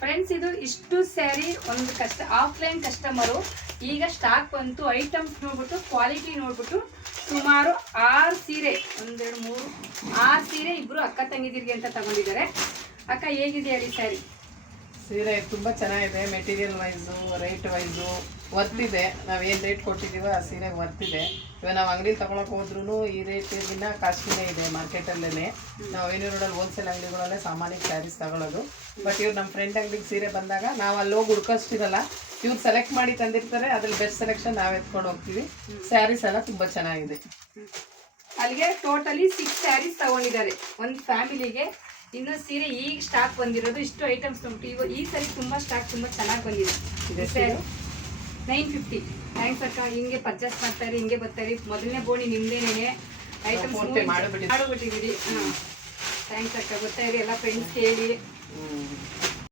Friends ಇದು ಇಷ್ಟು ಸ್ಯಾರಿ ಒಂದು ಆಫ್ಲೈನ್ ಕಸ್ಟಮರು ಈಗ ಸ್ಟಾಕ್ ಬಂತು. ಐಟಮ್ಸ್ ನೋಡ್ಬಿಟ್ಟು ಕ್ವಾಲಿಟಿ ನೋಡ್ಬಿಟ್ಟು ಸುಮಾರು 6 ಸೀರೆ 1 2 3 6 ಸೀರೆ ಇಬ್ರು ಅಕ್ಕ ತಂಗಿದಿರಿಗೆ ಅಂತ ತಗೊಂಡಿದ್ದಾರೆ. ಅಕ್ಕ ಹೇಗಿದೆ ಹೇಳಿ ಸ್ಯಾರಿ? ಸೀರೆ ತುಂಬ ಚೆನ್ನಾಗಿದೆ. ಮೆಟೀರಿಯಲ್ ವೈಸು, ರೇಟ್ ವೈಸು ವರ್ತಿದೆ. ನಾವೇನು ರೇಟ್ ಕೊಟ್ಟಿದ್ದೀವೋ ಆ ಸೀರೆ ವರ್ತಿದೆ. ಇವಾಗ ನಾವು ಅಂಗಡಿಲಿ ತೊಗೊಳಕ್ಕೆ ಹೋದ್ರೂ ಈ ರೇಟಿಗಿನ್ನ ಕಾಸ್ಟ್ಲಿನೇ ಇದೆ ಮಾರ್ಕೆಟಲ್ಲೇ. ನಾವು ವೇಣೂರು ರೋಡಲ್ಲಿ ಹೋಲ್ಸೇಲ್ ಅಂಗಡಿಗಳಲ್ಲೇ ಸಾಮಾನ್ಯಕ್ಕೆ ಸ್ಯಾರೀಸ್ ತಗೊಳ್ಳೋದು. ಬಟ್ ಇವ್ರು ನಮ್ಮ ಫ್ರೆಂಡ್ ಅಂಗಡಿಗೆ ಸೀರೆ ಬಂದಾಗ ನಾವು ಅಲ್ಲಿ ಹೋಗಿ ಹುಡ್ಕೋಷ್ಟಿರಲ್ಲ, ಇವ್ರು ಸೆಲೆಕ್ಟ್ ಮಾಡಿ ತಂದಿರ್ತಾರೆ. ಅದ್ರಲ್ಲಿ ಬೆಸ್ಟ್ ಸೆಲೆಕ್ಷನ್ ನಾವು ಎತ್ಕೊಂಡು ಹೋಗ್ತೀವಿ. ಸ್ಯಾರೀಸ್ ಎಲ್ಲ ತುಂಬ ಚೆನ್ನಾಗಿದೆ. ಅಲ್ಲಿಗೆ ಟೋಟಲಿ 6 ಸ್ಯಾರೀಸ್ ತಗೊಂಡಿದ್ದಾರೆ ಒಂದು ಫ್ಯಾಮಿಲಿಗೆ. ಇನ್ನು ಸೀರೆ ಈಗ ಸ್ಟಾಕ್ ಬಂದಿರೋದು ಇಷ್ಟು ಐಟಮ್ಸ್ ಉಂಟು. ಈ ಸರಿ ತುಂಬ ಸ್ಟಾಕ್ ತುಂಬ ಚೆನ್ನಾಗಿ ಬಂದಿದೆ. ಸ್ಯಾರಿ 950. ಥ್ಯಾಂಕ್ಸ್ ಅಕ್ಕ. ಹಿಂಗೆ ಪರ್ಚೇಸ್ ಮಾಡ್ತಾರೆ, ಹಿಂಗೆ ಬರ್ತಾರೆ. ಮೊದಲನೇ ಬೋಣಿ ನಿಮ್ದೇನೆ ಐಟಮ್ಸ್ ಮಾಡಿಬಿಟ್ಟಿದ್ದೀರಿ. ಥ್ಯಾಂಕ್ಸ್ ಅಕ್ಕ. ಗೊತ್ತಾಯಿರಿ ಎಲ್ಲ ಫ್ರೆಂಡ್ಸ್ ಹೇಳಿ.